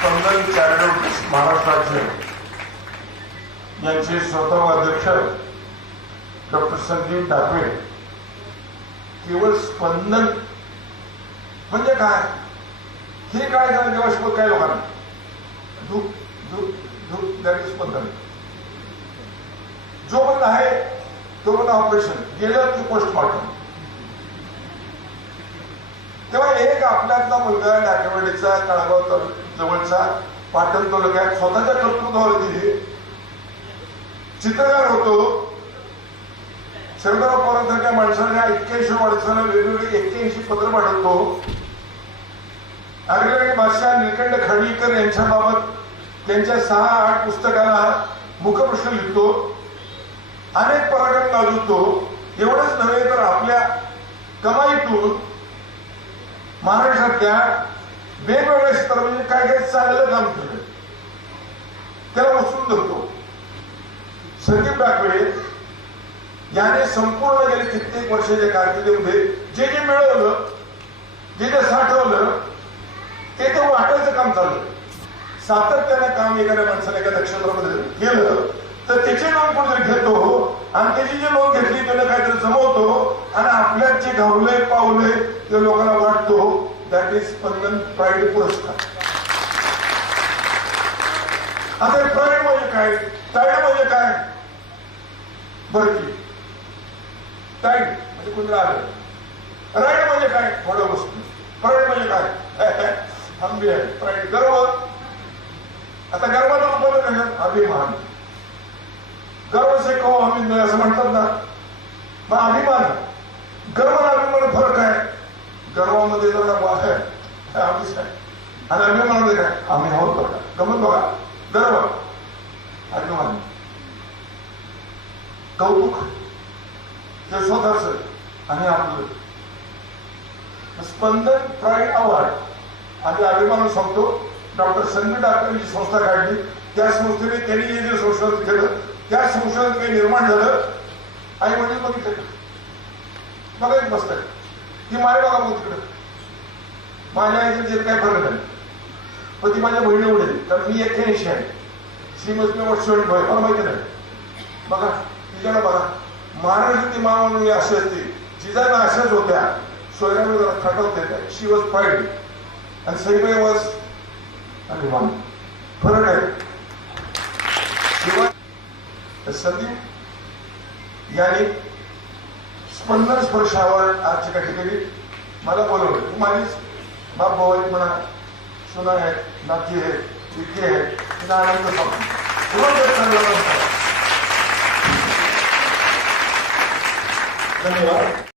स्पंदन charitable महाराष्ट्राचे. यांचे स्वतः अध्यक्ष डॉक्टर संदीप ठाकरे केवळ स्पंदन म्हणजे काय? हे काय झालं? तेव्हा शोध काय लोकांना धूप धूप धूप दॅट इज स्पंदन. जो पण आहे तो पण ऑपरेशन गेलं की पोस्टमॉर्टम तेव्हा एक आपल्यातला मुलगा डाकेवाडीचा काळगाव जवळचा पाटण तालुक्यात स्वतःच्या कर्तृत्वावरती चित्रकार होतो. शंकरराव पवारांसारख्या माणसांना एक्क्याऐंशी माणसाला वेगवेगळे एक्क्याऐंशी पत्र पाठवतो आगळवेगळे बादशाह निलकंड खाडीकर यांच्याबाबत त्यांच्या सहा आठ पुस्तकाला मुखप्रश्न लिहितो. अनेक पराक्रम गाजवतो. एवढंच नव्हे तर आपल्या कमाईतून महाराष्ट्रातल्या वेगवेगळ्या क्षेत्रामध्ये काय काय चांगलं काम केलं त्याला उचलून धरतो. संदीप डाकवे याने संपूर्ण गेले कित्येक वर्षाच्या कारकिर्दीमध्ये जे जे मिळवलं जे जे साठवलं ते ते वाटायचं काम चाललं सातत्यानं काम एखाद्या माणसाने एका क्षेत्रामध्ये केलं तर त्याचे नोंद कोणतरी घेतो आणि त्याची जी नोंद घेतली त्याला काय त्यांची धावले पावले ते लोकांना वाटतो दॅट इज स्पंदन प्राईड पुरस्कार. आता प्राईड म्हणजे काय? टाईड म्हणजे काय? भरती टाईड म्हणजे कोणी आलं राईड म्हणजे काय? थोडं वस्तू. प्राईड म्हणजे काय? हंबी आहे प्राईड गर्व. आता गर्वाचा उपयोग कशात अभिमान. गर्व से कहो हमी असं म्हणतात ना. मग अभिमान. गर्व आणि अभिमान फरक आहे. गर्वामध्ये जरा आहे. आम्हीच आहे? आणि अभिमानामध्ये काय? आम्ही आहोत बघा. गमत बघा. गर्व. अभिमान. कौतुक. हे स्वतःच आणि आपलं. स्पंदन प्राईड अवॉर्ड आणि अभिमान सांगतो. डॉक्टर संजय डाक्टर जी संस्था काढली. त्या संस्थेने त्यांनी जे संशोधन केलं त्या संशोधन काही निर्माण झालं. आई वडील बघितलं बघा एक मस्त आहे ती माय बघा मग तिकडे. माझ्या आईचं जे काय फरक आहे पण ती माझ्या बहिणी एवढी कारण मी एक्क्याऐंशी आहे. शी मज मी वॉट मला माहिती नाही. बघा तिच्याला बघा. महाराष्ट्राची मामा म्हणून मी अशी असते जिजाना अशाच होत्या. सोयऱ्यामध्ये जरा खटवते त्या शी वॉज फाईड आणि सईबाई वॉज अभिमान. फरक आहे. शिवाय संदीप यांनी स्पंदन स्पर्शावर आजच्या काही केली मला बोलवलं. तू माझीच बाप भाऊ आहेत म्हणा सुना आहेत नाती आहेत विकी आहेत तिला आनंद सांगतो धन्यवाद.